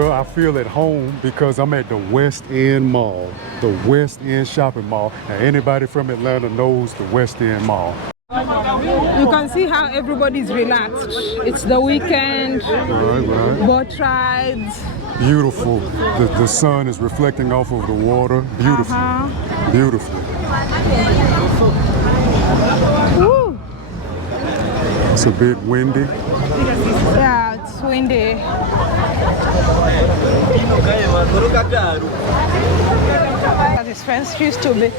Well, I feel at home because I'm at the West End Mall, the West End Shopping Mall. And anybody from Atlanta knows the West End Mall. You can see how everybody's relaxed. It's the weekend, Right. boat rides. Beautiful. The sun is reflecting off of the water. Beautiful. Beautiful. Woo. It's a bit windy. Yeah, it's windy. As his friends used to be.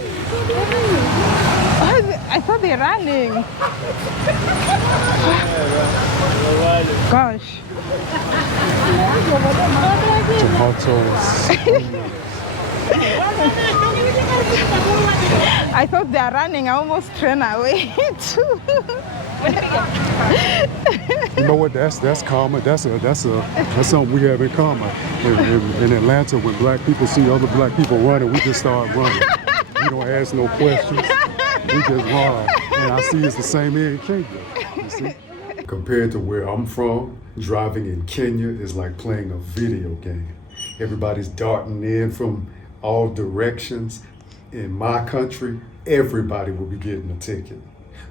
I thought they're running. Gosh. I thought they're running. I almost ran away too. You know what? That's common. That's something we have in common. In Atlanta, when black people see other black people running, we just start running. We don't ask no questions. We just run. And I see it's the same here in Kenya. You see? Compared to where I'm from, driving in Kenya is like playing a video game. Everybody's darting in from all directions. In my country, everybody will be getting a ticket.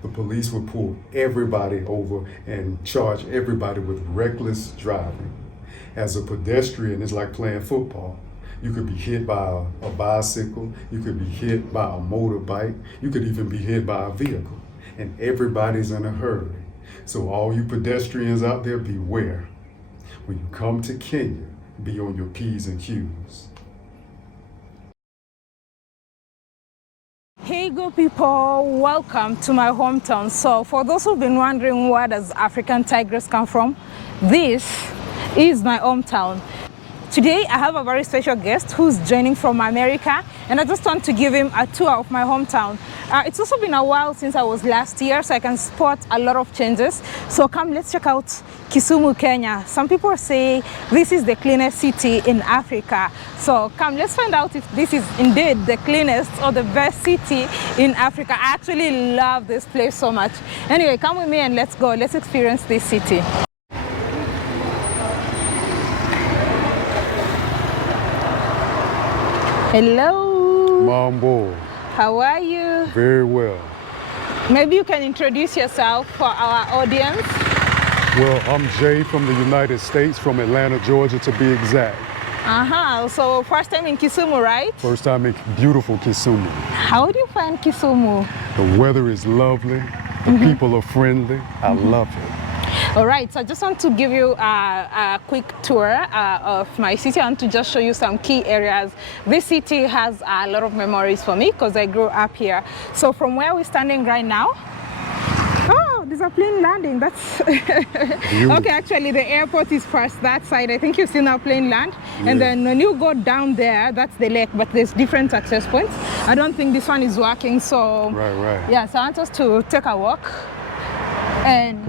The police will pull everybody over and charge everybody with reckless driving. As a pedestrian, it's like playing football. You could be hit by a bicycle, you could be hit by a motorbike, you could even be hit by a vehicle. And everybody's in a hurry. So all you pedestrians out there, beware. When you come to Kenya, be on your P's and Q's. Hey good people, welcome to my hometown. So for those who've been wondering where does African Tigress come from, this is my hometown. Today I have a very special guest who's joining from America, and I just want to give him a tour of my hometown. It's also been a while since I was last year, so I can spot a lot of changes. So come, let's check out Kisumu, Kenya. Some people say this is the cleanest city in Africa. So come, let's find out if this is indeed the cleanest or the best city in Africa. I actually love this place so much. Anyway, come with me and let's go. Let's experience this city. Hello. Mambo. How are you? Very well. Maybe you can introduce yourself for our audience. Well, I'm Jay from the United States, from Atlanta, Georgia to be exact. So first time in Kisumu, right? First time in beautiful Kisumu. How do you find Kisumu? The weather is lovely. The people are friendly. I love it. All right, so I just want to give you a quick tour of my city. I want to just show you some key areas. This city has a lot of memories for me because I grew up here. So from where we're standing right now, oh, there's a plane landing. That's okay. Actually, the airport is first that side. I think you've seen our plane land. Yeah. And then when you go down there, that's the lake, but there's different access points. I don't think this one is working. So right. Yeah, so I want us to take a walk and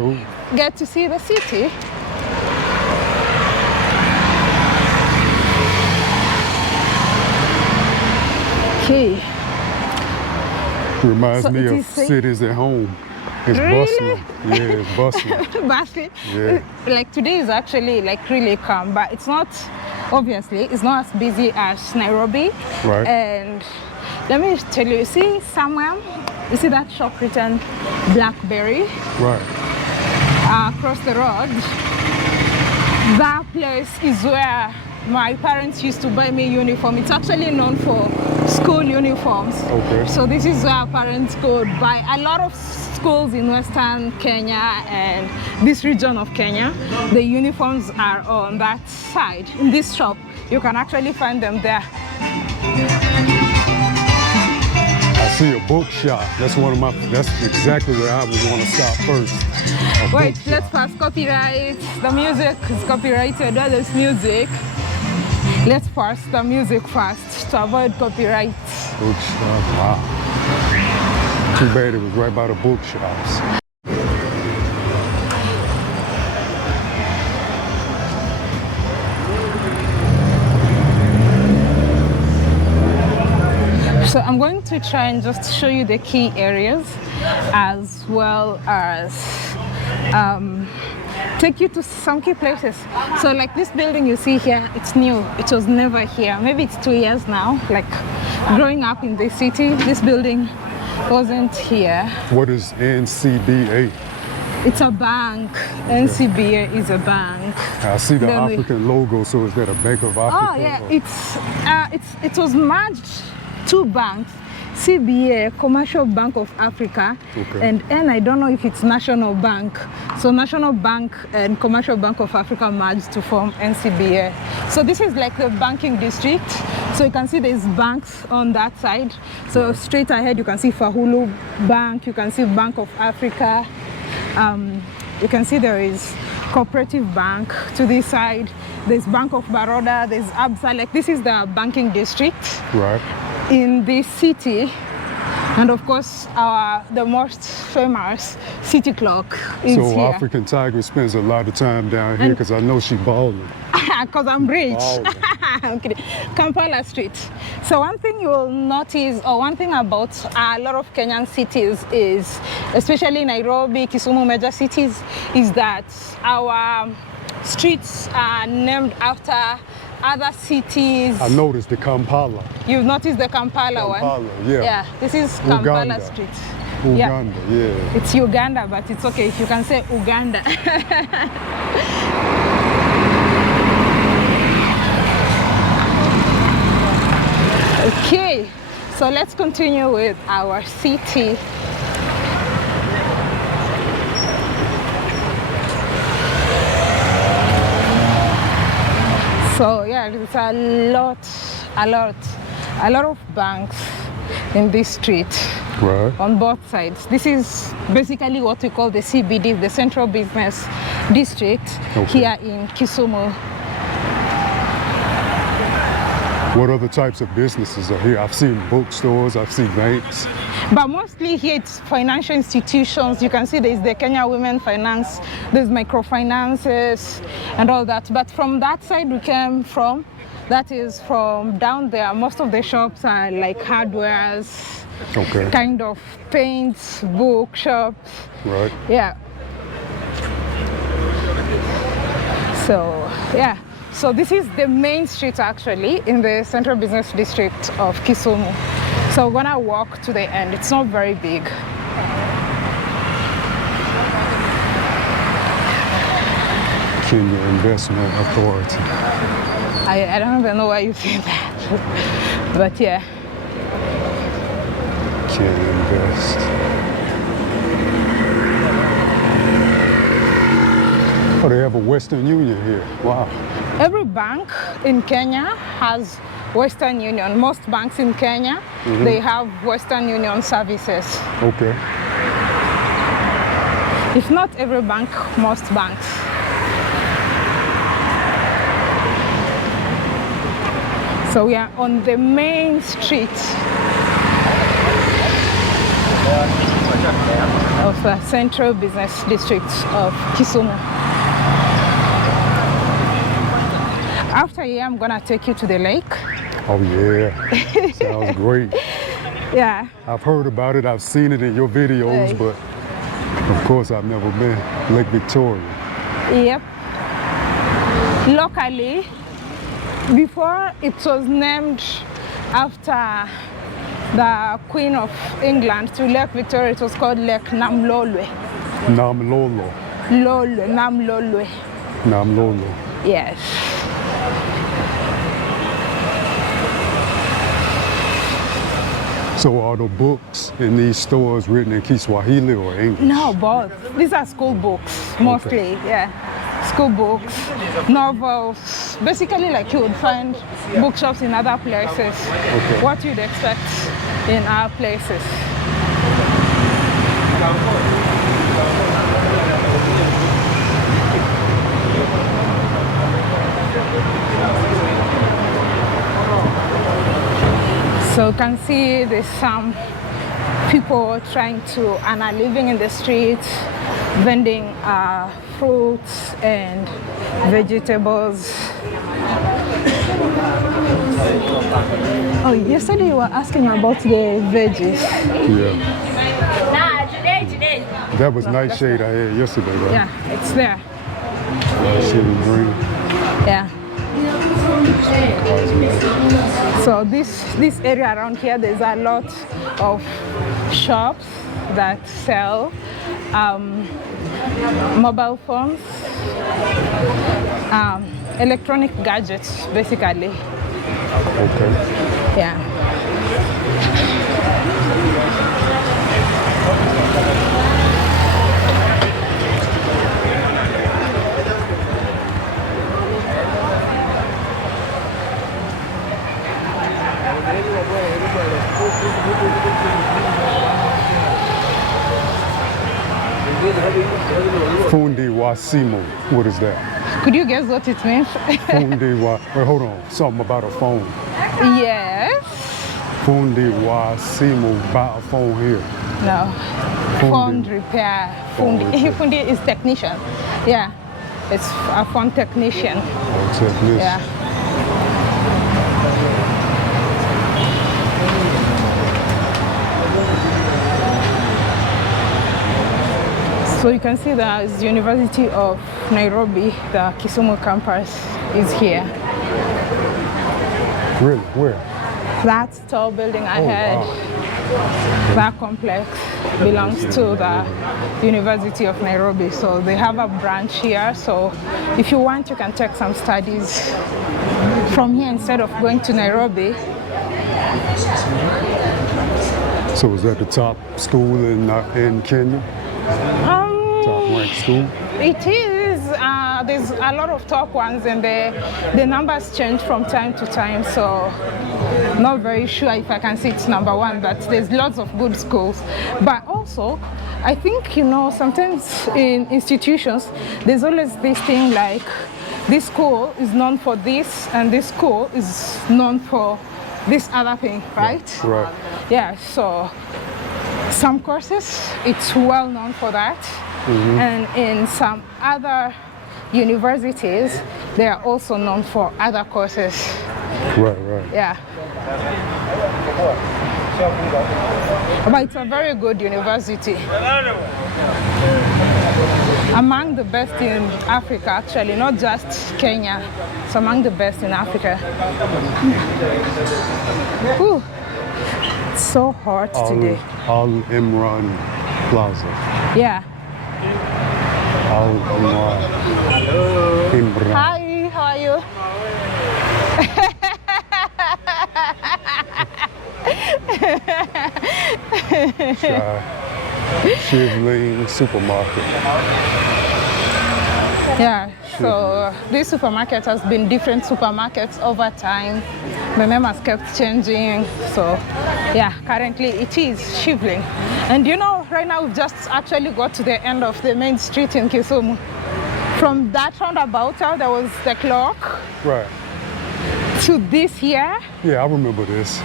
get to see the city. Okay. Reminds me of cities at home. It's really? bustling. Yeah, it's bustling. Bustling? Yeah. Like today is actually like really calm, but it's not, obviously, it's not as busy as Nairobi. Right. And let me tell you, see somewhere, you see that shop written Blackberry? Right. Across the road, that place is where my parents used to buy me uniform. It's actually known for school uniforms. Okay. So this is where our parents could buy. A lot of schools in Western Kenya and this region of Kenya, the uniforms are on that side. In this shop, you can actually find them there. I see a bookshop. That's exactly where I would want to stop first. Wait, let's pass copyright. The music is copyrighted. All this music. Let's pass the music first to avoid copyright. Bookshop, wow. Too bad it was right by the bookshops. So I'm going to try and just show you the key areas as well as take you to some key places. So like this building you see here, it's new. It was never here. Maybe it's 2 years now. Like growing up in this city, this building wasn't here. What is NCBA? It's a bank. NCBA is a bank. I see the Then African logo, so is that a Bank of Africa? Oh yeah, it was merged two banks. CBA, Commercial Bank of Africa, and N, I don't know if it's National Bank. So National Bank and Commercial Bank of Africa merged to form NCBA. So this is like the banking district. So you can see there's banks on that side. So straight ahead you can see Fahulu Bank, you can see Bank of Africa. You can see there is Cooperative Bank to this side. There's Bank of Baroda, there's Absa. Like this is the banking district. Right. In this city, and of course the most famous city clock is so here. African Tigress spends a lot of time down here because I know she balling. Because I'm rich. I'm kidding. Kampala Street. So one thing you will notice, or one thing about a lot of Kenyan cities is, especially Nairobi, Kisumu, major cities, is that our streets are named after other cities. I noticed the Kampala. You've noticed the Kampala one? Yeah. Yeah, this is Kampala Uganda. Street. Uganda, yeah. It's Uganda, but it's okay if you can say Uganda. Okay, so let's continue with our city. So yeah, there's a lot of banks in this street. Right. On both sides. This is basically what we call the CBD, the Central Business District, here in Kisumu. What other types of businesses are here? I've seen bookstores, I've seen banks. But mostly here it's financial institutions. You can see there's the Kenya Women Finance, there's microfinances and all that. But from that side we came from, that is from down there, most of the shops are like hardwares, kind of paints, bookshops. Right. Yeah. So, yeah. So this is the main street actually in the Central Business District of Kisumu. So we're gonna walk to the end. It's not very big. Kenya Investment Authority. I don't even know why you say that, but yeah. Kenya Invest. Oh, they have a Western Union here. Wow. Every bank in Kenya has Western Union. Most banks in Kenya, they have Western Union services. Okay. If not every bank, most banks. So we are on the main street of the Central Business District of Kisumu. After here, I'm gonna take you to the lake. Oh yeah, sounds great. Yeah. I've heard about it, I've seen it in your videos, but of course I've never been. Lake Victoria. Yep. Locally, before it was named after the Queen of England, to Lake Victoria, it was called Lake Namlolwe. Namlolo. Lolwe, Namlolwe. Namlolo. Yes. So are the books in these stores written in Kiswahili or English? No, both. These are school books, mostly, yeah. School books, novels, basically like you would find bookshops in other places. What you'd expect in our places. So you can see there's some people trying to earn a living in the streets, vending fruits and vegetables. Oh, yesterday you were asking about the veggies. Yeah. That was Nightshade I had yesterday, right? Yeah, it's there. Shitty green. Yeah. So this area around here, there's a lot of shops that sell mobile phones, electronic gadgets, basically. Okay. Yeah. Fundi wasimu. What is that? Could you guess what it means? Fundi wa. Wait, hold on. Something about a phone. Yes. Fundi wasimu. Buy a phone here. No. Fundi. Phone repair. Phone Fundi. repair. Fundi is technician. Yeah. It's a phone technician. Oh, technician. Yeah. So you can see the University of Nairobi, the Kisumu campus is here. Really? Where? That tall building ahead, wow. that complex belongs to the University of Nairobi. So they have a branch here. So if you want, you can take some studies from here instead of going to Nairobi. So is that the top school in Kenya? Top ranked school? It is. There's a lot of top ones, and the numbers change from time to time. So not very sure if I can say it's number one, but there's lots of good schools. But also, I think, you know, sometimes in institutions, there's always this thing like this school is known for this, and this school is known for this other thing, right? Right. Yeah. So some courses, it's well known for that. And in some other universities, they are also known for other courses. Right, right. Yeah. But it's a very good university. Among the best in Africa, actually, not just Kenya. It's among the best in Africa. Ooh, it's so hot today. Al Imran Plaza. Yeah. Al Imran. Hi, how are you? Shivling Supermarket. Yeah, so this supermarket has been different supermarkets over time. The name has kept changing. So yeah, currently it is Shivling. And you know, right now we've just actually got to the end of the main street in Kisumu. From that roundabout, there was the clock. Right. To this here. Yeah, I remember this.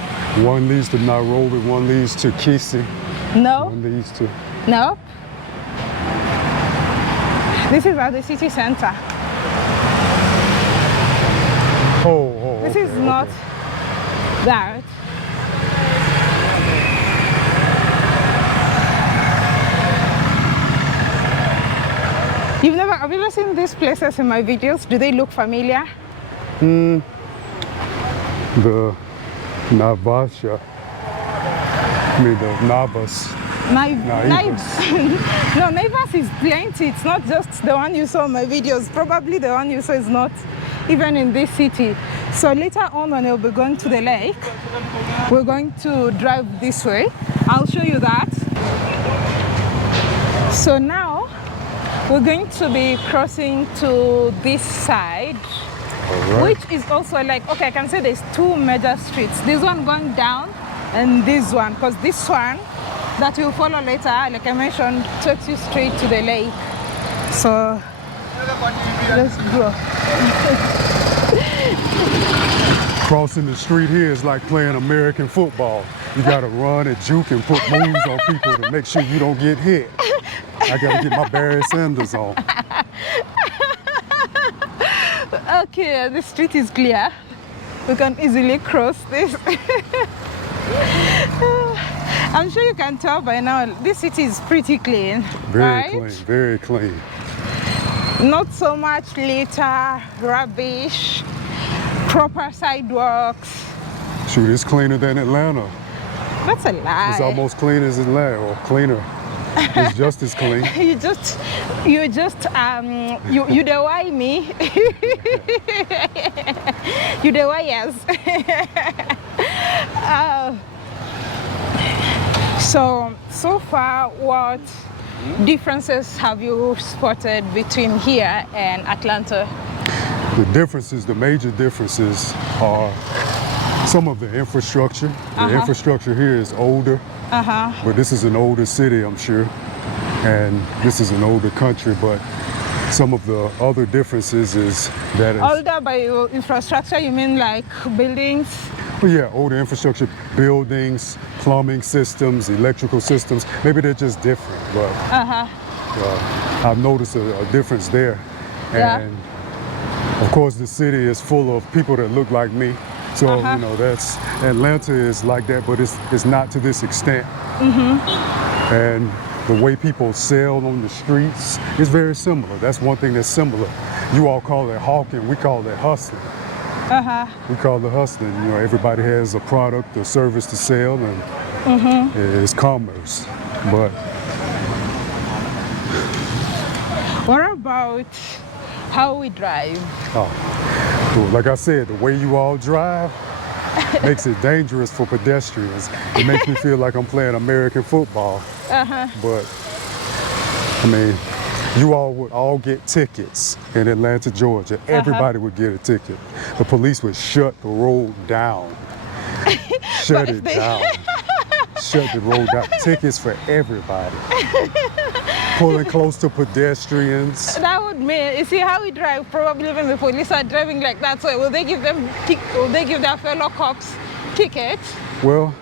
One leads to Nairobi, one leads to Kisi. No. One leads to... No. This is at the city center. Oh, This okay, is not that. Have you ever seen these places in my videos? Do they look familiar? The Navasha. I mean the Navas. Knives. No, Naivas is plenty. It's not just the one you saw in my videos. Probably the one you saw is not even in this city. So later on when we'll be going to the lake, we're going to drive this way. I'll show you that. So now we're going to be crossing to this side, which is also like, okay, I can say there's two major streets. This one going down and this one, because this one that will follow later, like I mentioned, takes you straight to the lake. So let's go. Crossing the street here is like playing American football. You gotta run and juke and put moves on people to make sure you don't get hit. I gotta get my Barry Sanders on. Okay, the street is clear. We can easily cross this. I'm sure you can tell by now, this city is pretty clean. Very right? clean, very clean. Not so much litter, rubbish, proper sidewalks. Shoot, it's cleaner than Atlanta. That's a lie. It's almost clean as Atlanta, or cleaner. It's just as clean. you the why me. You the why yes. So far, what differences have you spotted between here and Atlanta? The differences, the major differences are some of the infrastructure. The infrastructure here is older, but this is an older city, I'm sure, and this is an older country, but some of the other differences is that it's... Older by infrastructure, you mean like buildings? Well, yeah, older infrastructure, buildings, plumbing systems, electrical systems, maybe they're just different, but I've noticed a difference there. And of course the city is full of people that look like me. So, you know, that's, Atlanta is like that, but it's not to this extent. And the way people sell on the streets is very similar. That's one thing that's similar. You all call it hawking, we call it hustling. We call it hustling. You know, everybody has a product or service to sell, and it's commerce. But what about how we drive? Well, like I said, the way you all drive makes it dangerous for pedestrians. It makes me feel like I'm playing American football. But I mean, you all would all get tickets in Atlanta, Georgia. Everybody would get a ticket. The police would shut the road down. Shut it down. Shut the road down. Tickets for everybody. Pulling close to pedestrians. That would mean, you see how we drive, probably when the police are driving like that, so will they give their fellow cops tickets? Well,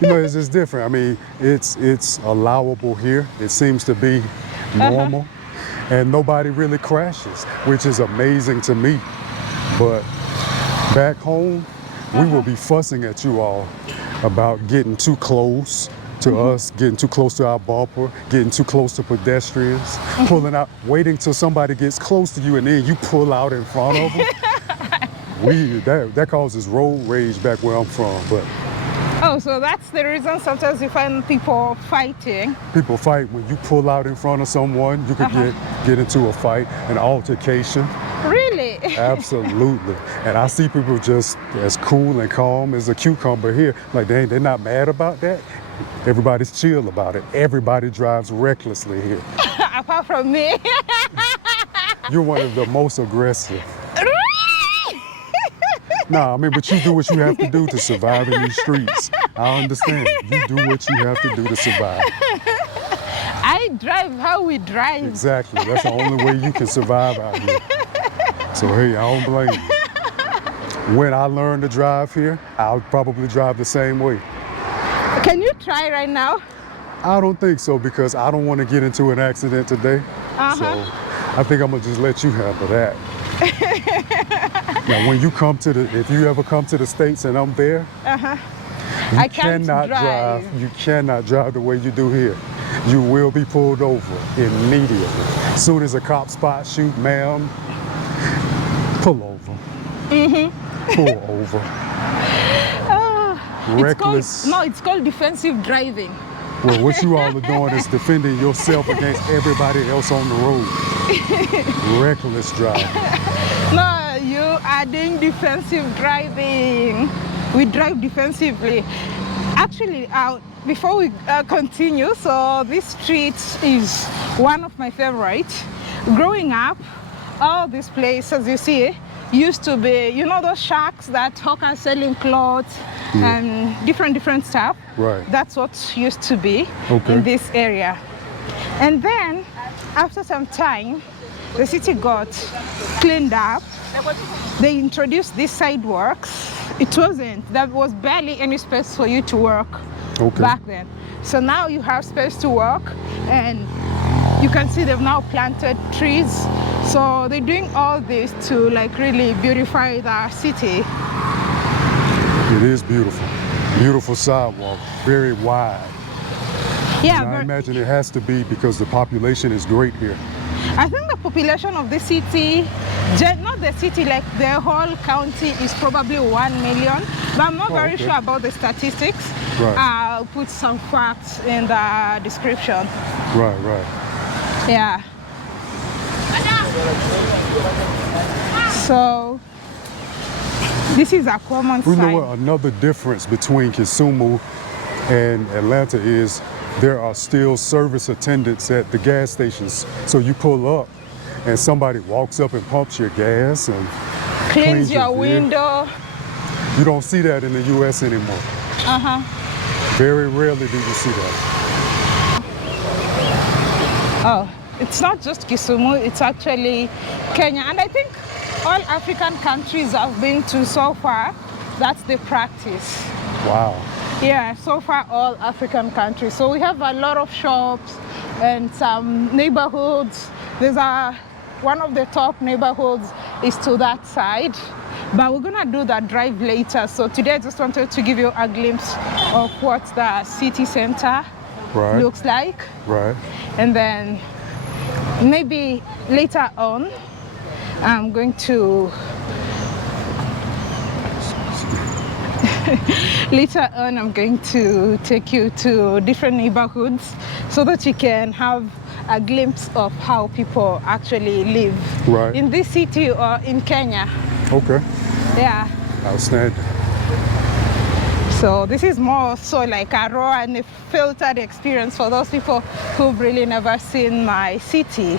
you know, it's just different. I mean, it's allowable here. It seems to be normal, and nobody really crashes, which is amazing to me. But back home, we will be fussing at you all about getting too close to us, getting too close to our bumper, getting too close to pedestrians, pulling out, waiting till somebody gets close to you and then you pull out in front of them. That causes road rage back where I'm from. But oh, so that's the reason sometimes you find people fighting. People fight when you pull out in front of someone. You could get into a fight, an altercation. Really? Absolutely. And I see people just as cool and calm as a cucumber here. Like they're not mad about that. Everybody's chill about it. Everybody drives recklessly here. Apart from me. You're one of the most aggressive. Nah, I mean, but you do what you have to do to survive in these streets. I understand. You do what you have to do to survive. I drive how we drive. Exactly. That's the only way you can survive out here. So, hey, I don't blame you. When I learn to drive here, I'll probably drive the same way. Can you try right now? I don't think so, because I don't want to get into an accident today. So I think I'm going to just let you handle that. Now, when you come to if you ever come to the States and I'm there, you cannot drive. You cannot drive the way you do here. You will be pulled over immediately. As soon as a cop spots you, ma'am, pull over. Pull over. Reckless. It's called defensive driving. Well, what you all are doing is defending yourself against everybody else on the road. Reckless driving. No, you are doing defensive driving. We drive defensively. Actually, before we continue, so this street is one of my favorites. Growing up, all these places you see used to be, you know, those shacks that hawkers selling clothes and different stuff. Right. That's what used to be in this area. And then, after some time, the city got cleaned up. They introduced these sidewalks. There was barely any space for you to walk back then. So now you have space to walk, and you can see they've now planted trees. So they're doing all this to like really beautify the city. It is beautiful. Beautiful sidewalk, very wide. Yeah, and I imagine it has to be because the population is great here. I think the population of the city, not the city, like the whole county is probably 1 million, but I'm not very sure about the statistics. Right. I'll put some facts in the description. Right, right. Yeah. So this is a common You know sign. what? Another difference between Kisumu and Atlanta is there are still service attendants at the gas stations. So you pull up and somebody walks up and pumps your gas and Cleans your vehicle. window. You don't see that in the US anymore. Very rarely do you see that. Oh, it's not just Kisumu, it's actually Kenya. And I think all African countries I've been to so far, that's the practice. Wow. Yeah, so far all African countries. So we have a lot of shops and some neighborhoods. One of the top neighborhoods is to that side, but we're gonna do that drive later. So today I just wanted to give you a glimpse of what the city center looks like. Right. And then maybe later on, I'm going to take you to different neighborhoods so that you can have a glimpse of how people actually live in this city or in Kenya. Okay. Yeah. Outstanding. So this is more so like a raw and a filtered experience for those people who've really never seen my city.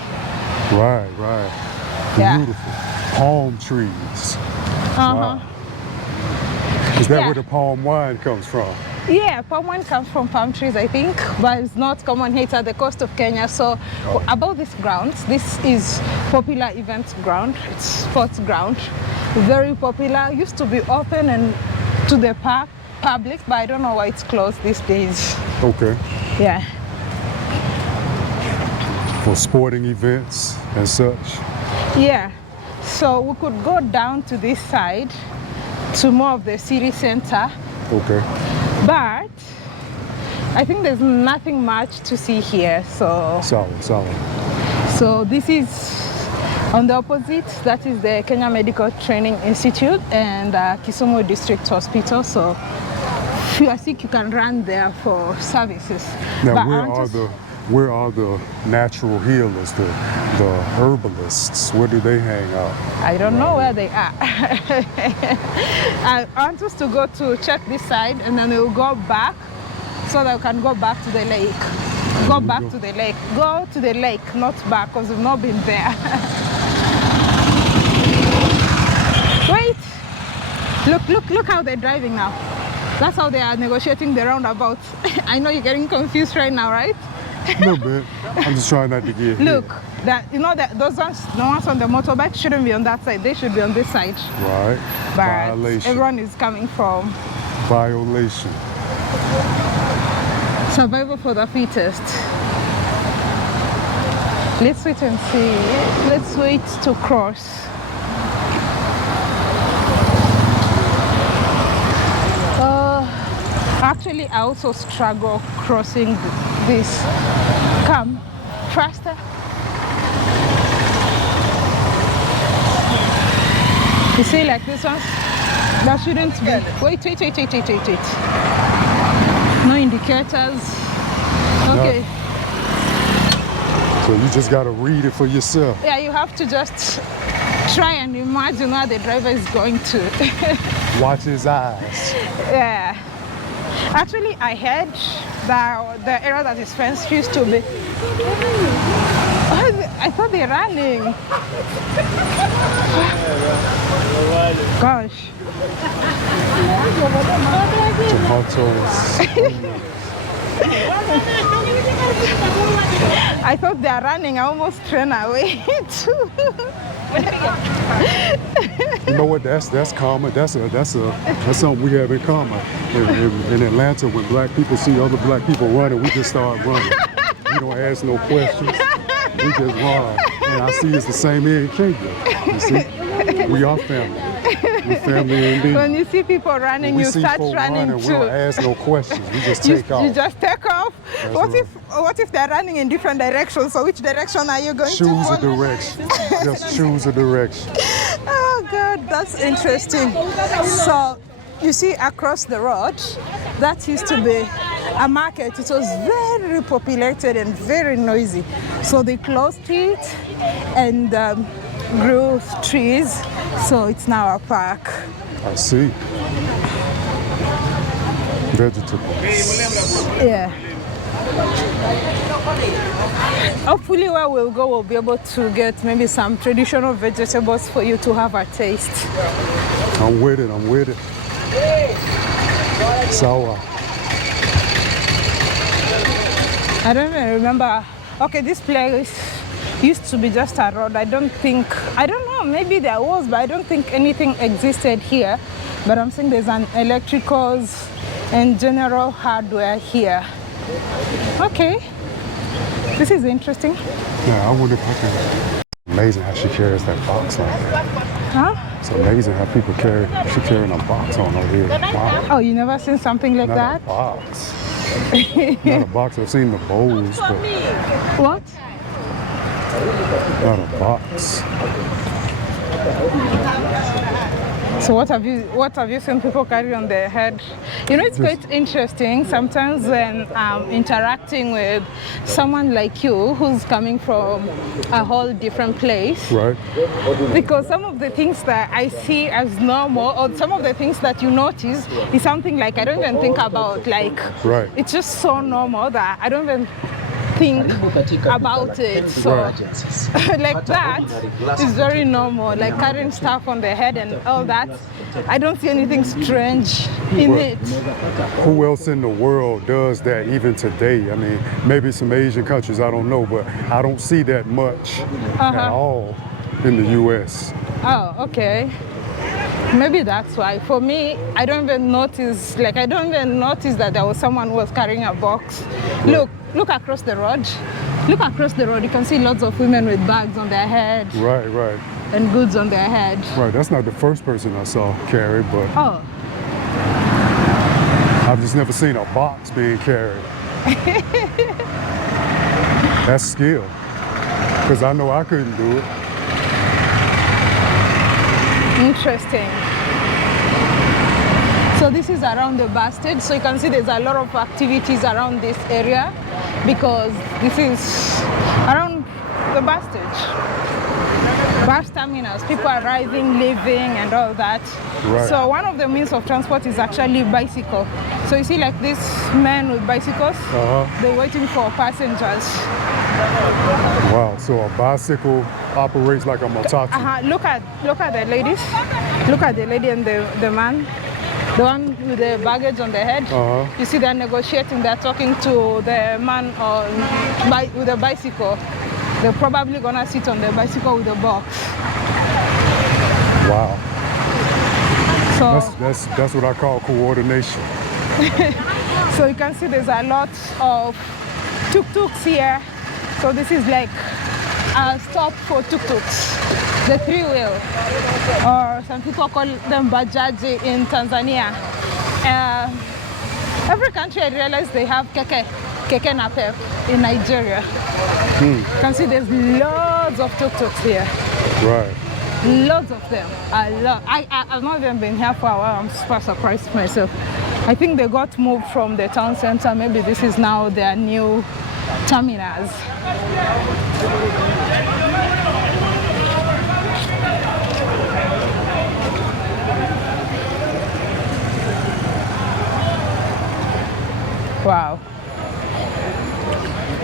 Right, right. Yeah. Beautiful. Palm trees. Wow. Is that where the palm wine comes from? Yeah, palm wine comes from palm trees, I think, but it's not common here. It's at the coast of Kenya. So about this grounds, this is popular event ground. It's sports ground, very popular. Used to be open and to the public, but I don't know why it's closed these days. Okay. Yeah. For sporting events and such? Yeah. So we could go down to this side to more of the city center. Okay. But I think there's nothing much to see here. So Solid, solid. So this is on the opposite. That is the Kenya Medical Training Institute and Kisumu District Hospital. So if you are sick, you can run there for services. Now, But where are the natural healers, the herbalists? Where do they hang out? I don't know where they are. I want us to go to check this side and then we'll go back so that we can go back to the lake. Go back to the lake. Go to the lake, not back, because we've not been there. Wait! Look how they're driving now. That's how they are negotiating the roundabout. I know you're getting confused right now, right? A little bit. I'm just trying not to get Look, those ones, the ones on the motorbike shouldn't be on that side. They should be on this side. Right. But Violation. everyone is coming from Violation. survival for the fittest. Let's wait and see. Let's wait to cross. Actually, I also struggle crossing this. Come, faster. You see, like this one, that shouldn't be. Wait. No indicators. Okay. So you just got to read it for yourself. Yeah, you have to just try and imagine where the driver is going to. Watch his eyes. Yeah. Actually, I heard that the area that is fenced used to be. I thought they're running. Gosh. Tomatoes. I thought they're running. I almost ran away too. You know what? That's common. That's something we have in common. In Atlanta, when black people see other black people running, we just start running. We don't ask no questions. We just run. And I see it's the same here in Kenya. You see, we are family. We family indeed. When you see people running, When we you see start folk running running, too. we don't ask no questions. We just You, take off. you just take off. That's What right. what if they're running in different directions? So which direction are you going to Choose a follow? direction. Just choose a direction. Oh God, that's interesting. So you see across the road, that used to be a market. It was very populated and very noisy. So they closed it and grew trees. So it's now a park. I see. Vegetables. Yeah. Hopefully where we'll go, we'll be able to get maybe some traditional vegetables for you to have a taste. I'm with it. I'm with it. Sour. I don't even remember. Okay, this place used to be just a road. I don't know, maybe there was, but I don't think anything existed here. But I'm saying there's an electricals and general hardware here. Okay, this is interesting. Yeah, I wonder if I can. Amazing how she carries that box like that. Huh? It's amazing how people carry. She carrying a box on her head. Wow. Oh, you never seen something like Not that? a box. Not a box. I've seen the bowls, but What? not a box. So what have you seen people carry on their head? You know, it's quite interesting sometimes when interacting with someone like you who's coming from a whole different place. Right. Because some of the things that I see as normal, or some of the things that you notice, is something like I don't even think about. Like, Right. it's just so normal that I don't even think about it. So like that is very normal, like carrying stuff on the head and all that. I don't see anything strange in it. Who else in the world does that even today? I mean, maybe some Asian countries, I don't know, but I don't see that much at all in the U.S. Oh, okay. Maybe that's why. For me, I don't even notice that there was someone who was carrying a box. Right. Look across the road. Look across the road. You can see lots of women with bags on their head. Right, right. And goods on their head. Right, that's not the first person I saw carry, but Oh. I've just never seen a box being carried. That's skill, because I know I couldn't do it. Interesting. So this is around the bus stage. So you can see there's a lot of activities around this area because this is around the bus stage. Bus terminals, people arriving, leaving, and all that. Right. So one of the means of transport is actually bicycle. So you see like these men with bicycles, they're waiting for passengers. Wow, so a bicycle operates like a mototaxi. Look at the ladies. Look at the lady and the man. The one with the baggage on the head. You see they're negotiating, they're talking to the man with the bicycle. They're probably gonna sit on the bicycle with the box. Wow. So that's what I call coordination. so you can see there's a lot of tuk-tuks here. So this is like a stop for tuk-tuks, the three-wheel, or some people call them bajaji in Tanzania. Every country I realize they have keke napep in Nigeria. You can see there's loads of tuk-tuks here. Right. Loads of them, a lot. I've not even been here for a while. I'm super surprised myself. I think they got moved from the town center. Maybe this is now their new terminals. Wow.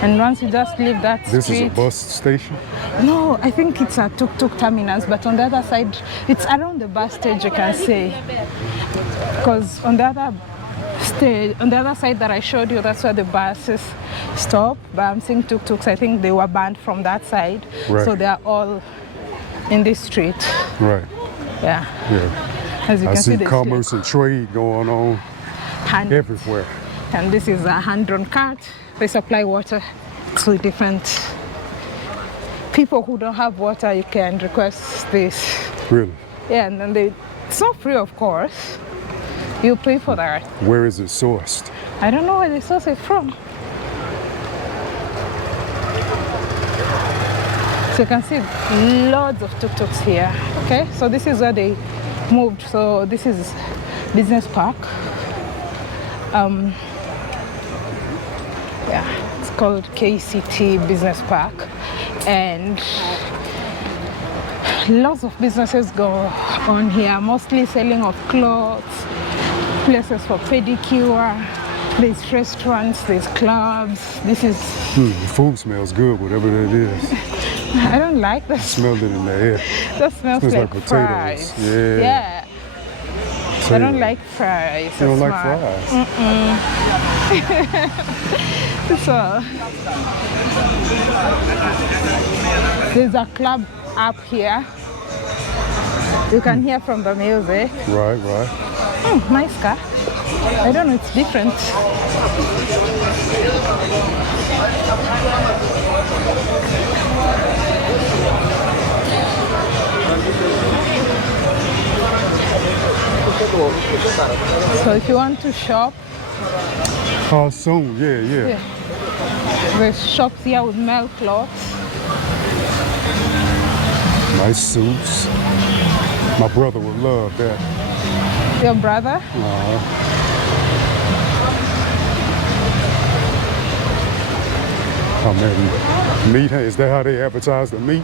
And once you just leave that This street, is a bus station? no, I think it's a tuk-tuk terminus, but on the other side, it's around the bus stage, you can say. Because on the other stage, on the other side that I showed you, that's where the buses stop. But I'm seeing tuk-tuks, I think they were banned from that side. Right. So they are all in this street. Right. Yeah. Yeah. As you I can see see, commerce and trade going on everywhere. And this is a hand-drawn cart. They supply water to different people who don't have water. You can request this. Really? Yeah, and then they It's not free, of course. You pay for that. Where is it sourced? I don't know where they source it from. So you can see loads of tuk-tuks here. Okay, so this is where they moved. So this is business park. Yeah, it's called KCT Business Park, and lots of businesses go on here, mostly selling of clothes, places for pedicure, there's restaurants, there's clubs. This is... The food smells good, whatever that is. I don't like that. I smelled it in the air. That smells like potatoes. fries. Yeah. I don't like fries. You don't like fries? So there's a club up here. You can hear from the music. Right. Nice car. I don't know, it's different. So if you want to shop, Soon, yeah. there's shops here with male clothes. Nice suits. My brother would love that. Your brother? Oh man, meat, is that how they advertise the meat?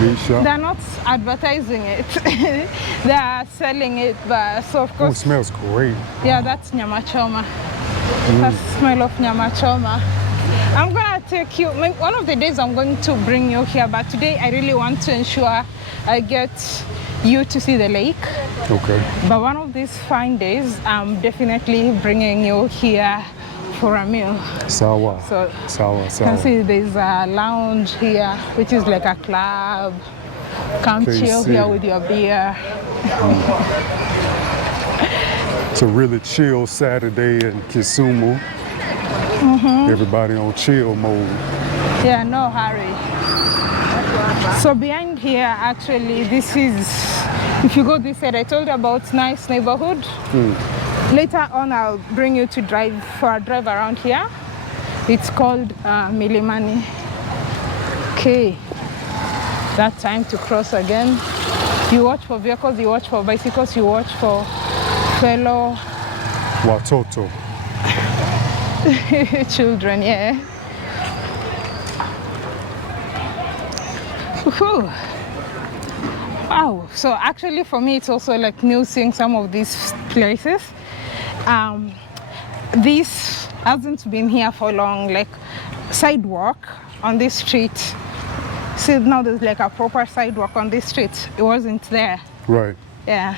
Meat shop? They're not advertising it. They are selling it, but so of Oh, it course. smells great. Yeah, that's nyama choma. That's the smell of nyama choma. I'm gonna take you, one of the days I'm going to bring you here, but today I really want to ensure I get you to see the lake. Okay. But one of these fine days, I'm definitely bringing you here for a meal. Sawa. So Sawa. you can see there's a lounge here, which is like a club. Come chill here with your beer. It's a really chill Saturday in Kisumu. Everybody on chill mode. Yeah, no hurry. So behind here, actually, this is, if you go this side, I told you about nice neighborhood. Later on, I'll bring you to drive for a drive around here. It's called Milimani. Okay, that time to cross again. You watch for vehicles, you watch for bicycles, you watch for fellow Watoto. children, yeah. Whew. Wow, so actually for me it's also like new seeing some of these places. This hasn't been here for long, like sidewalk on this street. See, now there's like a proper sidewalk on this street. It wasn't there. Right. Yeah.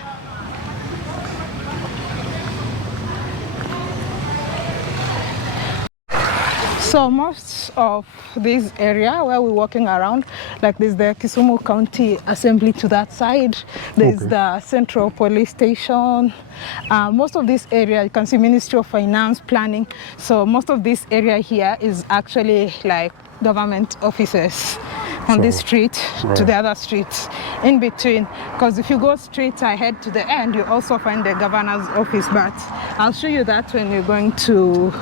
So most of this area where we're walking around, like there's the Kisumu County Assembly to that side, there's the Central Police Station. Most of this area, you can see Ministry of Finance, Planning. So most of this area here is actually like government offices on this street to the other streets in between. Because if you go straight ahead to the end, you also find the governor's office. But I'll show you that when you're going to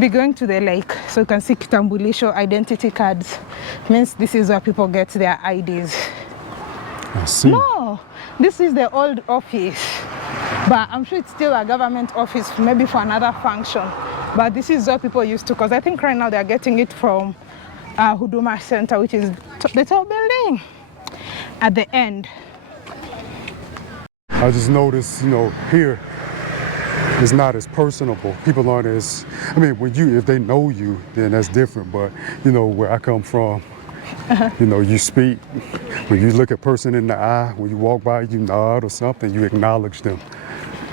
be going to the lake. So you can see Kitambulisho identity cards. Means this is where people get their IDs. I see. No, this is the old office. But I'm sure it's still a government office, maybe for another function. But this is where people used to, because I think right now they're getting it from Huduma Center, which is the tall building at the end. I just noticed, here it's not as personable. People aren't as, if they know you, then that's different. But, where I come from, you speak. When you look a person in the eye, when you walk by, you nod or something, you acknowledge them.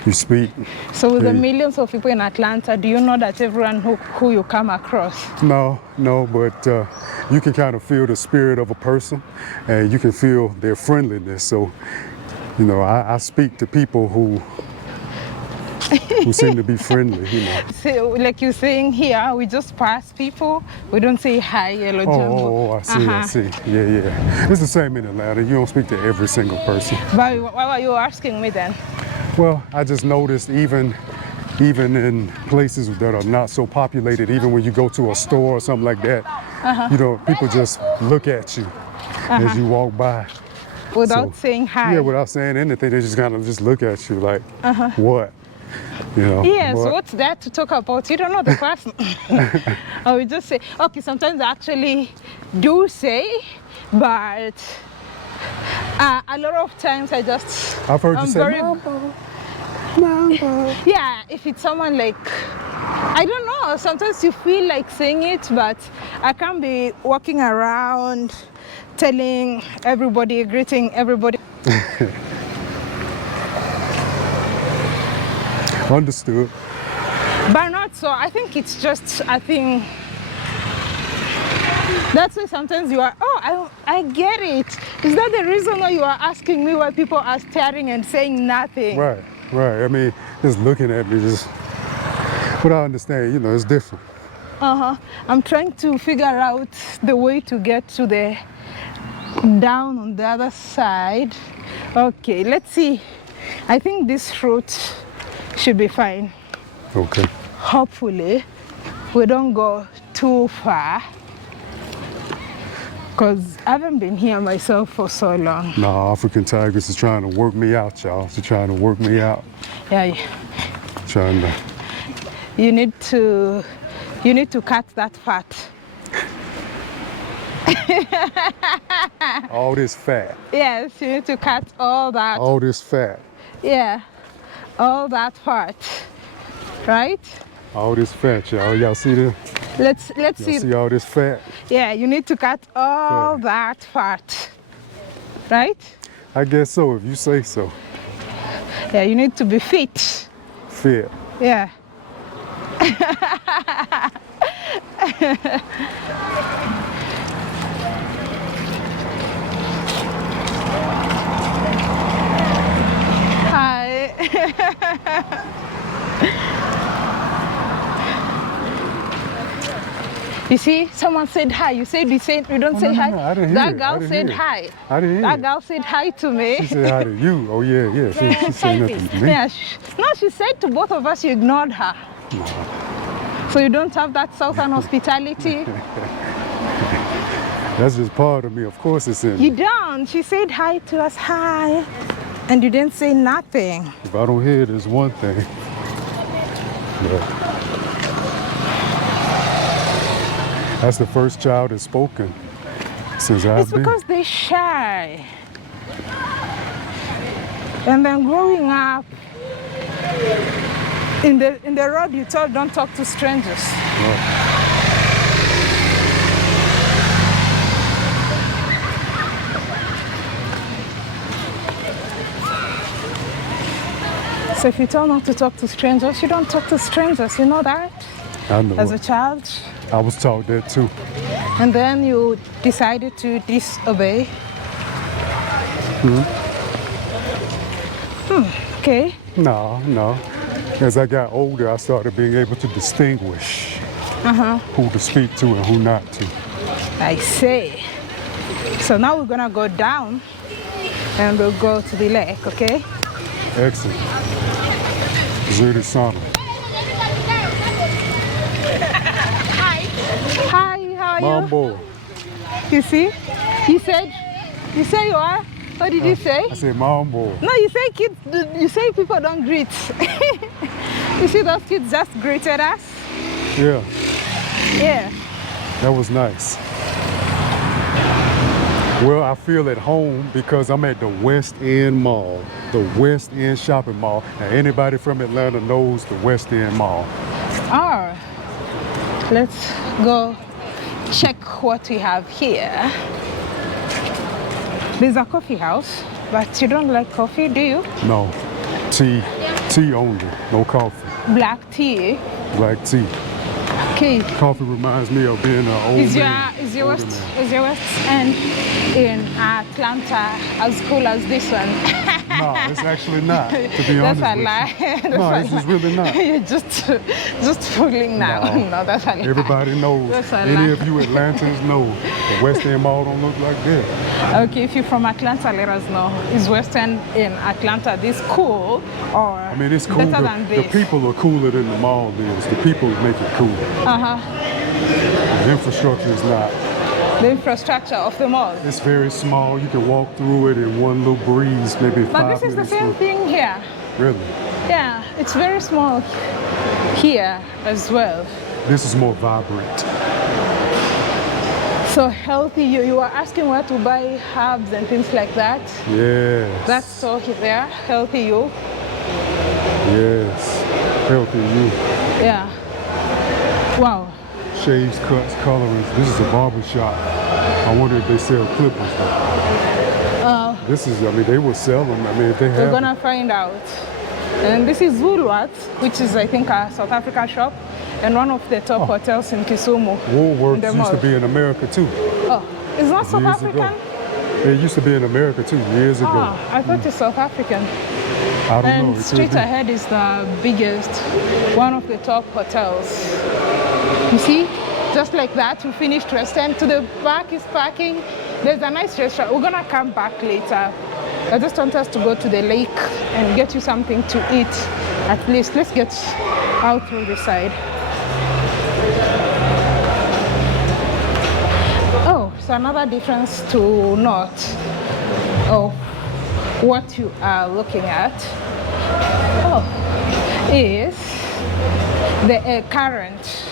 You speak. So with the millions of people in Atlanta, do you know that everyone who you come across? No, but you can kind of feel the spirit of a person, and you can feel their friendliness. So, I speak to people who who seem to be friendly, you know. So, like you're saying here, we just pass people. We don't say hi, yellow jumbo. I see, I see. Yeah. It's the same in Atlanta. You don't speak to every single person. But why were you asking me then? Well, I just noticed even in places that are not so populated, even when you go to a store or something like that, you know, people just look at you as you walk by. Without saying hi? Yeah, without saying anything, they just kind of just look at you like, what? You know? Yeah, so what's that to talk about? You don't know the person. Or we just say, okay, sometimes I actually do say, but a lot of times I just... I've heard you say, Mambo. Yeah, if it's someone like, I don't know, sometimes you feel like saying it, but I can't be walking around telling everybody, greeting everybody. Understood. But not so. I think it's just, I think that's why sometimes you are, I get it. Is that the reason why you are asking me why people are staring and saying nothing? Right. I mean, just looking at me, just, but I understand, you know, it's different. I'm trying to figure out the way to get to the down on the other side. Okay, let's see. I think this route should be fine. Okay. Hopefully, we don't go too far. Because I haven't been here myself for so long. Nah, African Tigress is trying to work me out, y'all. She's trying to work me out. Yeah. Trying to. You need to cut that fat. All this fat. Yes, you need to cut all that. All this fat. Yeah, all that fat, right? All this fat, y'all. Y'all see this? Let's see. See all this fat? Yeah, you need to cut all that fat, right? I guess so, if you say so. Yeah, you need to be fit. Fit. Yeah. Hi. You see, someone said hi. You said you don't say hi. No, I didn't hear that it. girl said hi. I didn't hear That it. girl said hi to me. She said hi to you. Oh yeah. She said nothing to me. Yeah, no, she said to both of us you ignored her. So you don't have that Southern hospitality? That's just part of me. Of course it's in me. You don't. She said hi to us, hi. And you didn't say nothing. If I don't hear it, it's one thing. But that's the first child that's spoken since I've been. It's because they're shy. And then growing up, in the road you told don't talk to strangers. Right. So if you tell not to talk to strangers, you don't talk to strangers, you know that? I know. As a child. I was taught that too. And then you decided to disobey. Okay. No. As I got older, I started being able to distinguish who to speak to and who not to. I see. So now we're gonna go down and we'll go to the lake, okay? Excellent. Zuri Sana. Hi, how are you? Mambo. You see? You say you are? What did you say? I said Mambo. No, you say people don't greet. You see those kids just greeted us? Yeah, Yeah. that was nice. Well, I feel at home because I'm at the West End Mall, the West End Shopping Mall. And anybody from Atlanta knows the West End Mall. All right. Let's go check what we have here. There's a coffee house, but you don't like coffee, do you? No, tea only, no coffee. Black tea. Black tea. Okay. Coffee reminds me of being an old man. Is your older man. West End in Atlanta as cool as this one? No, it's actually not, to be That's honest a lie. with you. No, it's really not. You're just fooling now. No. No, that's a lie. Everybody knows. That's a Any lie. of you Atlantans know the West End Mall don't look like that. Okay, if you're from Atlanta, let us know. Is West End in Atlanta this cool, or I mean, it's cool. better than The this? people are cooler than the mall is. The people make it cool. The infrastructure is not. The infrastructure of the mall. It's very small. You can walk through it in one little breeze, maybe 5 But minutes. this is the same thing here. Really? Yeah, it's very small here as well. This is more vibrant. So healthy, you are asking where to buy herbs and things like that. Yes. That store there, Healthy You. Yes. Healthy you. Yeah. Wow. Shaves, cuts, colorings. This is a barber shop. I wonder if they sell clippers though. This is, I mean, they will sell them. I mean, if they have. We're gonna find out. And this is Woolworths, which is, I think, a South African shop and one of the top hotels in Kisumu. Woolworths used to be in America too. Oh, it's not South Years African? ago. It used to be in America too, years ago. Ah, I thought it's South African. I don't know. And It straight could be. ahead is the biggest, one of the top hotels. You see, just like that, we finished restaurant. To the back is parking. There's a nice restaurant. We're gonna come back later. I just want us to go to the lake and get you something to eat. At least, let's get out through the side. Oh, so another difference to note of what you are looking at is the current.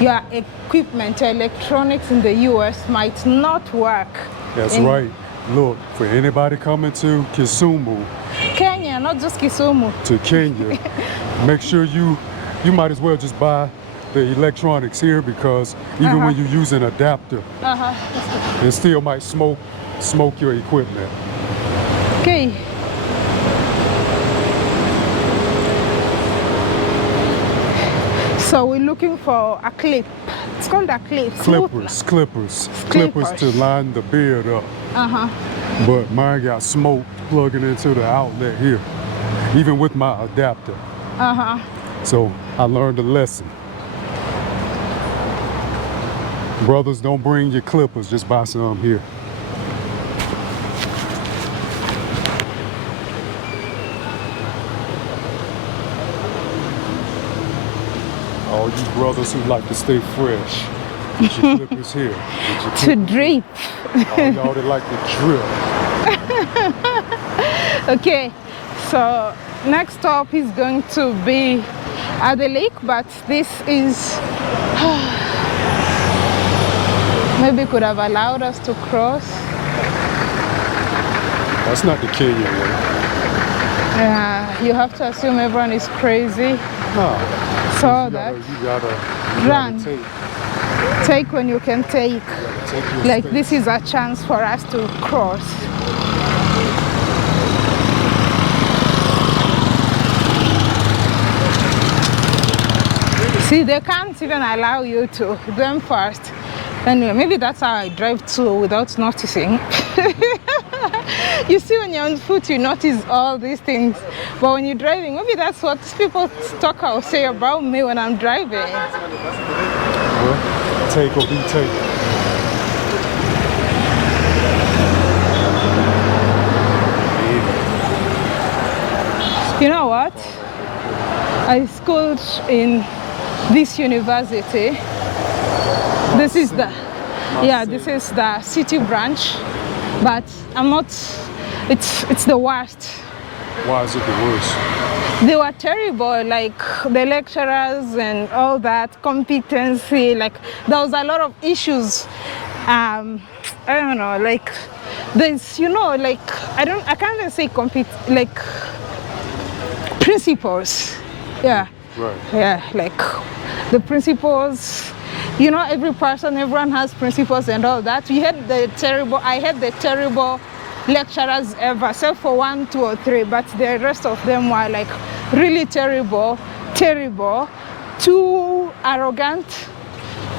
Your equipment, your electronics in the US might not work. That's right. Look, for anybody coming to Kisumu, Kenya, not just Kisumu. to Kenya, make sure you might as well just buy the electronics here, because even when you use an adapter, it still might smoke your equipment. Okay. So we're looking for a clip. It's called a clip. Clippers to line the beard up. But mine got smoke plugging into the outlet here, even with my adapter. So I learned a lesson. Brothers, don't bring your clippers, just buy some here. All you brothers who like to stay fresh, get your clippers here. Get your To drip. all y'all that like to drip. Okay, so next stop is going to be at the lake, but this is maybe could have allowed us to cross. That's not the Kenyan way. Yeah, you have to assume everyone is crazy. No. So You that gotta run. take take when you can take. your Like space. this is a chance for us to cross. See, they can't even allow you to them first. Anyway, maybe that's how I drive too without noticing. You see, when you're on foot, you notice all these things. But when you're driving, maybe that's what people talk or say about me when I'm driving. Well, take or be taken. You know what? I schooled in this university. This is the city branch, but I'm not, it's the worst. Why is it the worst? They were terrible, like the lecturers and all that, competency, like there was a lot of issues. I don't know, like there's, you know, like I can't even say like principles. Yeah. Right. Yeah, like the principles, you know, everyone has principles and all that. I had the terrible lecturers ever, except for 1, 2, or 3, but the rest of them were like really terrible, too arrogant,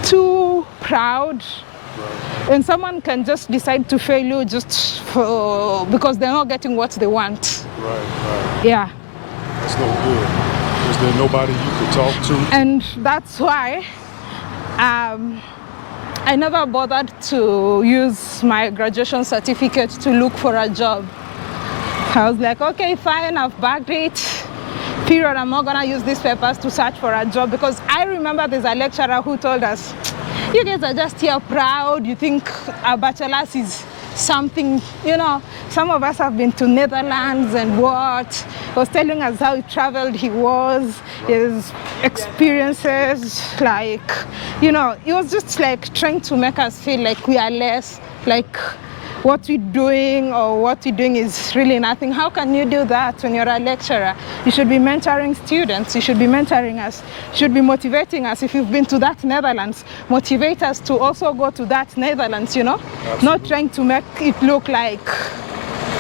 too proud. And someone can just decide to fail you just because they're not getting what they want. Right. Yeah. That's no good. Is there nobody you could talk to? And that's why I never bothered to use my graduation certificate to look for a job. I was like, okay, fine, I've bagged it. Period. I'm not gonna use these papers to search for a job, because I remember there's a lecturer who told us, you guys are just here proud, you think a bachelor's is something, you know. Some of us have been to Netherlands and what. He was telling us how he traveled, his experiences, like, you know, he was just like trying to make us feel like we are less, like what we're doing is really nothing. How can you do that when you're a lecturer? You should be mentoring students, you should be mentoring us, you should be motivating us. If you've been to that Netherlands, motivate us to also go to that Netherlands, you know? Absolutely. Not trying to make it look like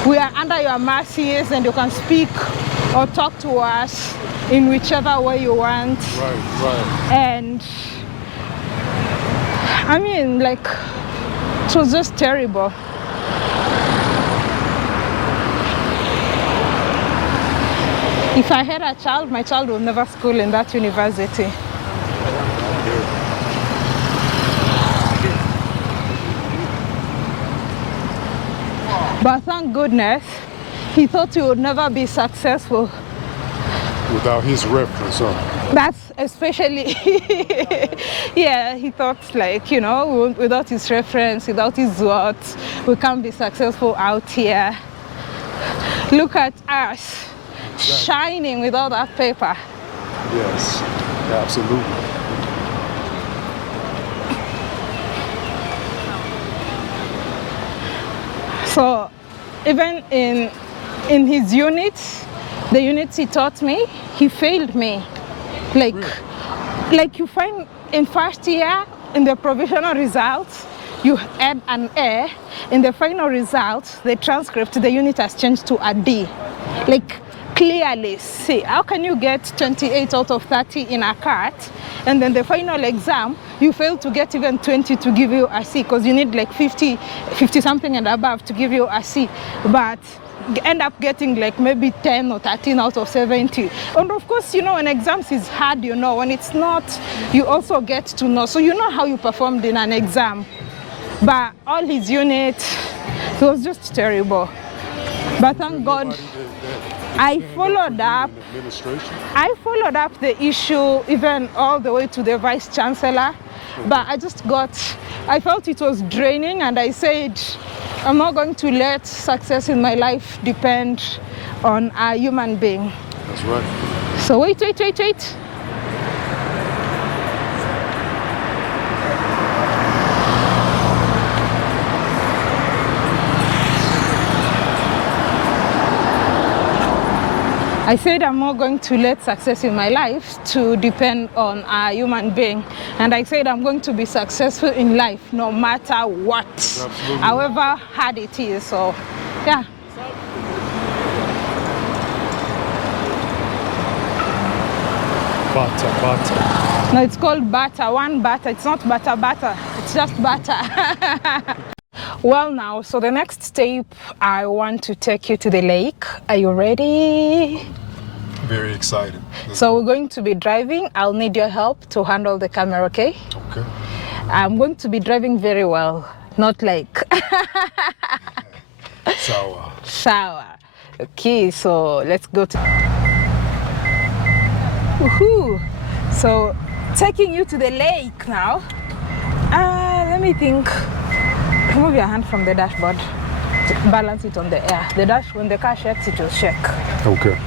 we are under your mercies and you can speak or talk to us in whichever way you want. Right. And I mean, like, it was just terrible. If I had a child, my child would never school in that university. But thank goodness, he thought he would never be successful. Without his reference, huh? That's especially, yeah, he thought, like, you know, without his reference, without his words, we can't be successful out here. Look at us, shining without that paper. Yes, absolutely. So even in his unit, the units he taught me, he failed me. Like you find in first year, in the provisional results, you had an A. In the final result, the transcript, the unit has changed to a D. Like, clearly see, how can you get 28 out of 30 in a CAT, and then the final exam, you fail to get even 20 to give you a C, because you need like 50 something and above to give you a C. But end up getting like maybe 10 or 13 out of 70. And of course, you know, when exams is hard, you know, when it's not, you also get to know. So you know how you performed in an exam. But all his units, it was just terrible. But thank God, I followed up the issue even all the way to the Vice Chancellor. But I felt it was draining, and I said, I'm not going to let success in my life depend on a human being. That's right. So wait. I said I'm not going to let success in my life to depend on a human being. And I said I'm going to be successful in life no matter what, however hard it is. So, yeah. Butter. No, it's called butter, one butter. It's not butter. It's just butter. Well, now, so the next step, I want to take you to the lake. Are you ready? Very excited. So we're going to be driving. I'll need your help to handle the camera, okay? Okay. I'm going to be driving very well, not like sour. Okay, so let's go to. Woohoo! So taking you to the lake now. Let me think. Remove your hand from the dashboard. Balance it on the air. The dash, when the car shakes, it will shake. Okay.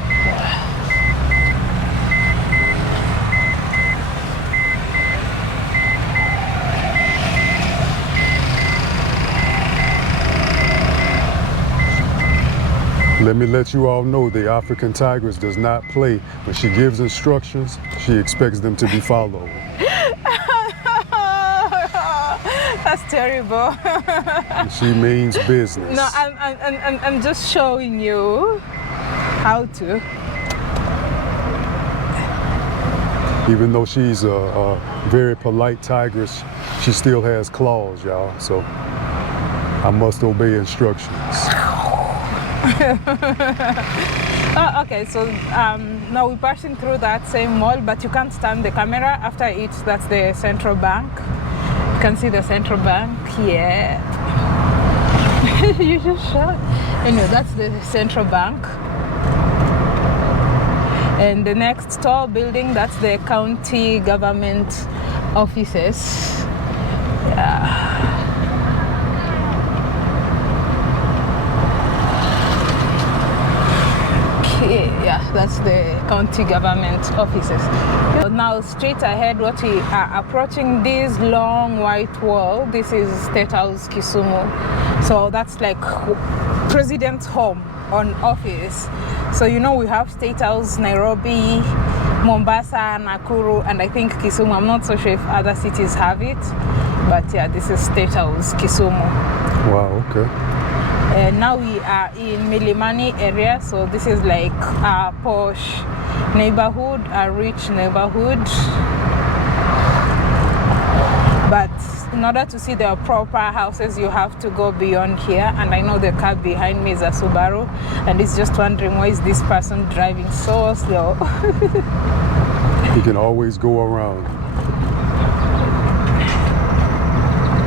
Let me let you all know the African tigress does not play. When she gives instructions, she expects them to be followed. That's terrible. She means business. No, I'm just showing you how to. Even though she's a very polite tigress, she still has claws, y'all. So I must obey instructions. Oh, okay, so now we're passing through that same mall, but you can't turn the camera after it. That's the central bank. You can see the central bank here. You just shot. Anyway, that's the central bank. And the next tall building, that's the county government offices. Yeah. Yeah, that's the county government offices. Now straight ahead, what we are approaching, this long white wall, this is State House Kisumu. So that's like president's home on office. So you know we have State House Nairobi, Mombasa, Nakuru, and I think Kisumu. I'm not so sure if other cities have it, but yeah, this is State House Kisumu. Wow, okay. Now we are in Milimani area, so this is like a posh neighborhood, a rich neighborhood. But in order to see the proper houses, you have to go beyond here. And I know the car behind me is a Subaru, and it's just wondering why is this person driving so slow. You can always go around.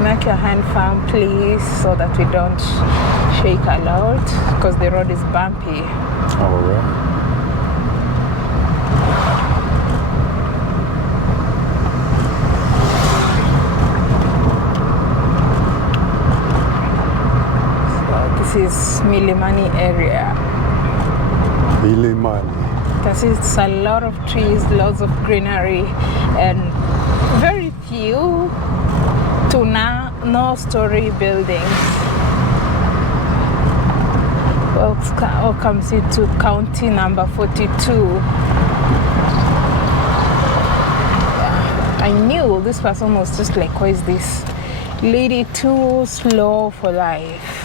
Make your hand firm, please, so that we don't shake a lot, because the road is bumpy. All right. So this is Milimani area. Milimani. You can see it's a lot of trees, lots of greenery, and very few to now no-story buildings. Welcome to county number 42. I knew this person was just like, why is this lady too slow for life?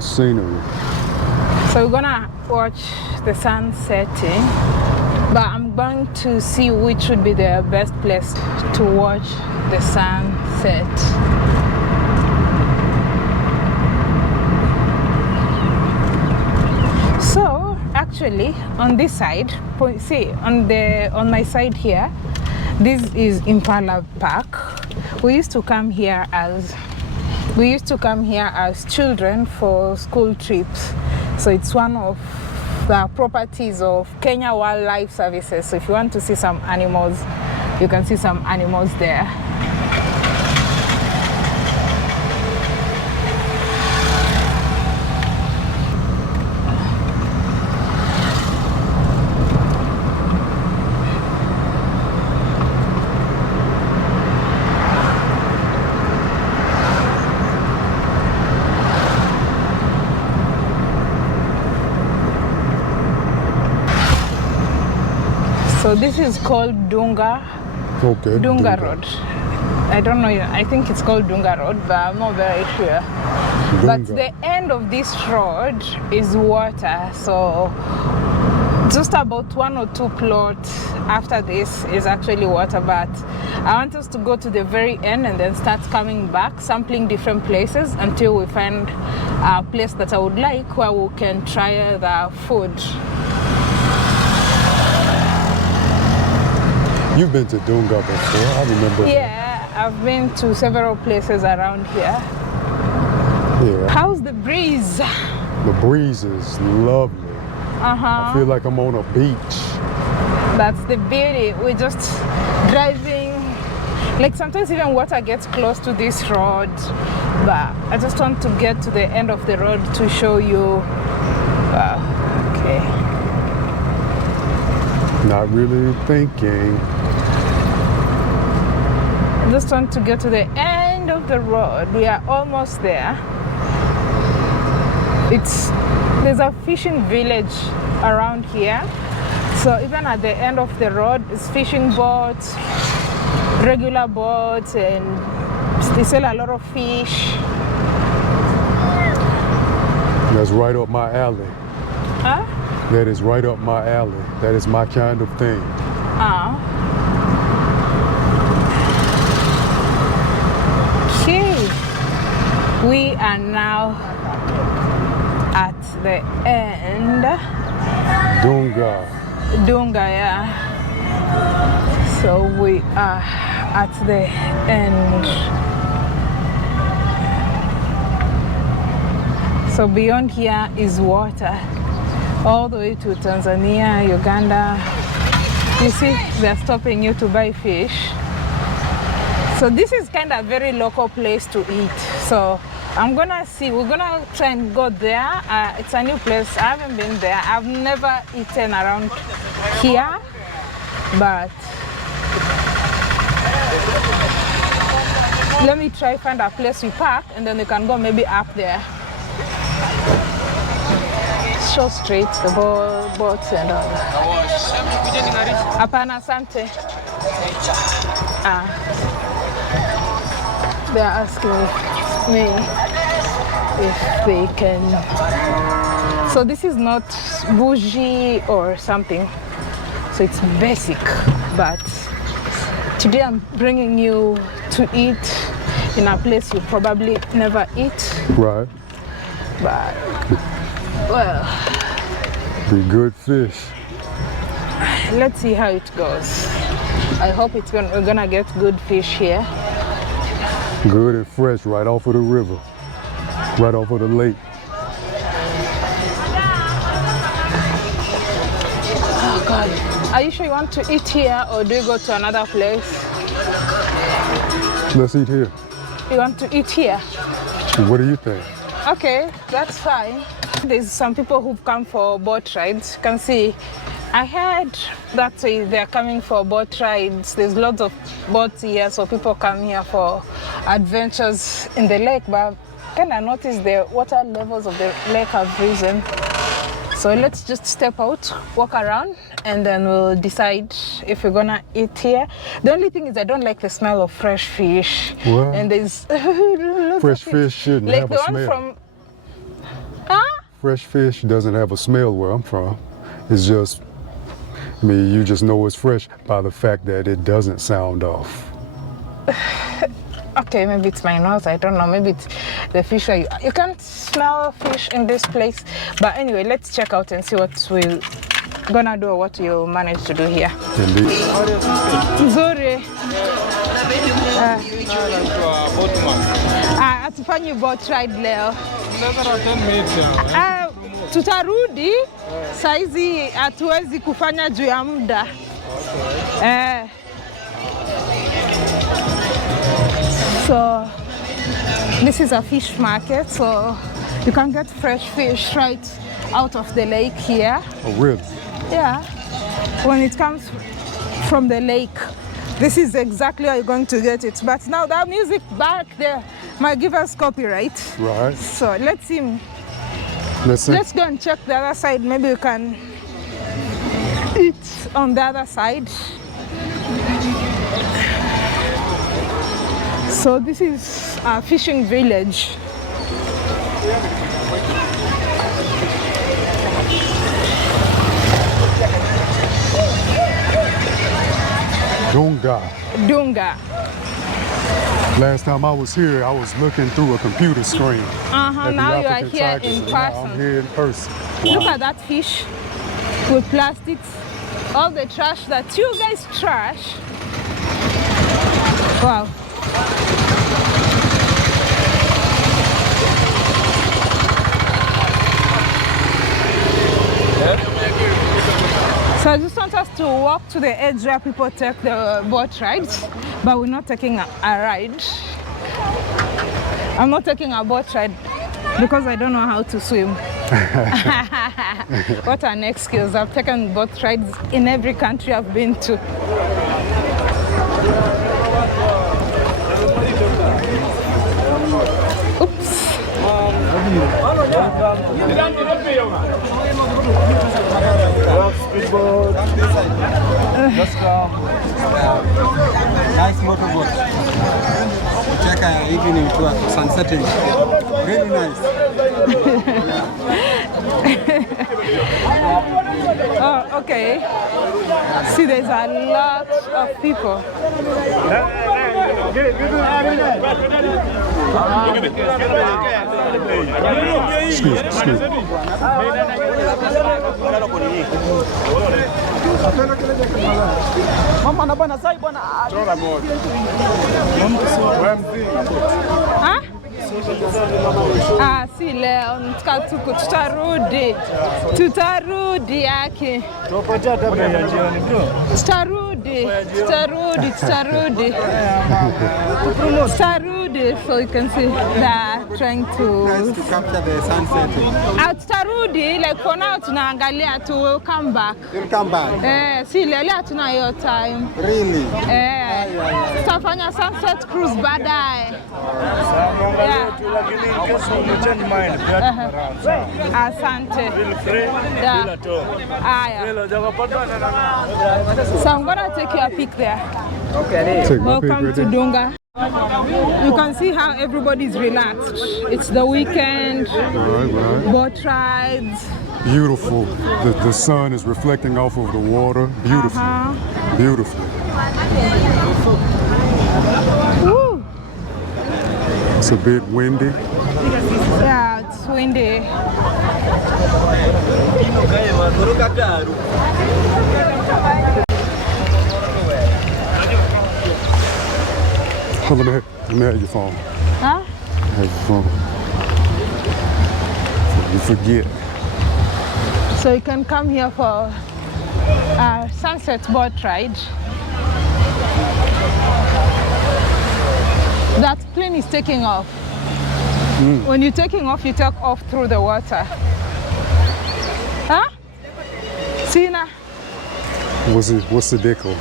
Scenery. So we're gonna watch the sun setting, but I'm going to see which would be the best place to watch the sunset. So actually on this side, see on my side here, this is Impala Park. We used to come here as children for school trips. So it's one of the properties of Kenya Wildlife Services. So if you want to see some animals, you can see some animals there. So this is called Dunga. Okay. Dunga Road. I don't know. I think it's called Dunga Road, but I'm not very sure. Dunga. But the end of this road is water. So just about 1 or 2 plots after this is actually water. But I want us to go to the very end and then start coming back, sampling different places until we find a place that I would like where we can try the food. You've been to Dunga before, I remember. Yeah, I've been to several places around here. Yeah. How's the breeze? The breeze is lovely. I feel like I'm on a beach. That's the beauty. We're just driving. Like sometimes even water gets close to this road, but I just want to get to the end of the road to show you. Okay. Not really thinking. I just want to get to the end of the road. We are almost there. There's a fishing village around here. So even at the end of the road is fishing boats, regular boats, and they sell a lot of fish. That's right up my alley. Huh? That is right up my alley. That is my kind of thing. Okay. We are now at the end. Dunga, yeah. So we are at the end. So beyond here is water, all the way to Tanzania, Uganda. You see, they're stopping you to buy fish. So this is kind of a very local place to eat. So I'm gonna see, we're gonna try and go there. It's a new place, I haven't been there. I've never eaten around here, but let me try find a place we park and then we can go maybe up there. So straight, the boats and all. Hapana, asante. They're asking me if they can. So this is not bougie or something. So it's basic, but today I'm bringing you to eat in a place you probably never eat. Right. But, well, be good fish. Let's see how it goes. I hope we're gonna get good fish here. Good and fresh, right off of the river, right off of the lake. Oh God. Are you sure you want to eat here or do you go to another place? Let's eat here. You want to eat here? What do you think? Okay, that's fine. There's some people who've come for boat rides. You can see, I heard that they're coming for boat rides. There's lots of boats here, so people come here for adventures in the lake. But I kind of noticed the water levels of the lake have risen. So let's just step out, walk around, and then we'll decide if we're gonna eat here. The only thing is I don't like the smell of fresh fish. What? And there's fresh fish shouldn't like have the a one smell. from. Huh? Fresh fish doesn't have a smell where I'm from. It's just, I mean, you just know it's fresh by the fact that it doesn't sound off. Okay, maybe it's my nose, I don't know. Maybe it's the fish. You can't smell fish in this place. But anyway, let's check out and see what we're gonna do or what you'll manage to do here. Indeed. Nzuri. Hatufanyi boat ride leo. Tutarudi. Saizi hatuwezi kufanya juu ya muda. So this is a fish market, so you can get fresh fish right out of the lake here. Oh, really? Yeah. When it comes from the lake, this is exactly how you're going to get it. But now that music back there might give us copyright. Right. So let's see. Let's go and check the other side. Maybe we can eat on the other side. So this is a fishing village. Dunga. Last time I was here, I was looking through a computer screen. Now you are here in person. Now I'm here in person. Look at that fish with plastics. All the trash that you guys trash. Wow. So I just want us to walk to the edge where people take the boat rides, but we're not taking a ride. I'm not taking a boat ride because I don't know how to swim. What an excuse. I've taken boat rides in every country I've been to. Oops. Nice motorboat. Check our evening tour, sunsetting. Really nice. Oh, okay. See, there's a lot of people. Excuse me. Huh? Ah, si leo nataka tutarudi yake. Tutarudi, so you can see they're trying to capture the sunset. tutarudi, like for now tunaangalia tu, we'll come back. You'll come back? Si leo hatuna hiyo time. Really? Tutafanya sunset cruise baadaye. Asante. So I'm gonna take you a pic there. Okay. Welcome to Dunga. You can see how everybody's relaxed. It's the weekend. Right. Boat rides. Beautiful. The sun is reflecting off of the water. Beautiful. Beautiful. Woo. It's a bit windy. Yeah, it's windy. Oh, let me have your phone. Huh? Have your phone. You forget. So you can come here for a sunset boat ride. That plane is taking off. When you're taking off, you take off through the water. Huh? Sina? What's the deco?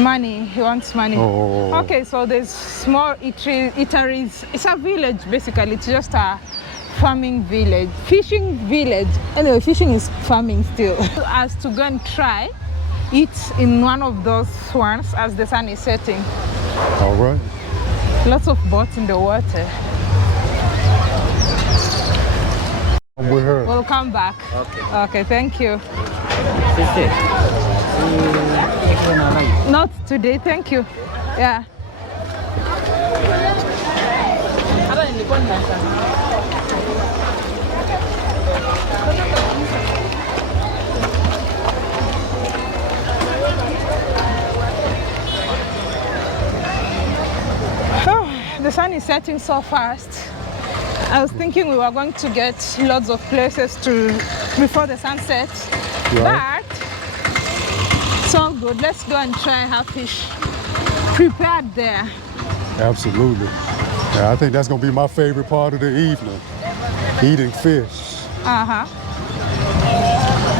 Money. He wants money. Oh. Okay, so there's small eateries. It's a village, basically. It's just a farming village, fishing village. Anyway, fishing is farming still. As to go and try eat in one of those ones as the sun is setting. All right. Lots of boats in the water. I'm with her. We'll come back. Okay, thank you. Not today, thank you. Yeah. The sun is setting so fast. I was thinking we were going to get lots of places to before the sunset, but it's all good. Let's go and try have fish prepared there. Absolutely. Yeah, I think that's gonna be my favorite part of the evening. Eating fish.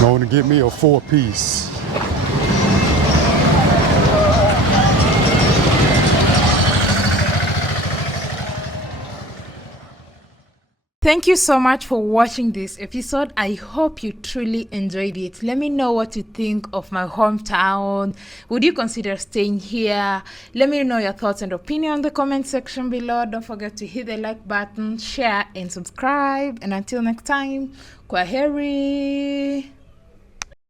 Going to get me a 4-piece. Thank you so much for watching this episode. I hope you truly enjoyed it. Let me know what you think of my hometown. Would you consider staying here? Let me know your thoughts and opinion in the comment section below. Don't forget to hit the like button, share, and subscribe. And until next time, kwaheri.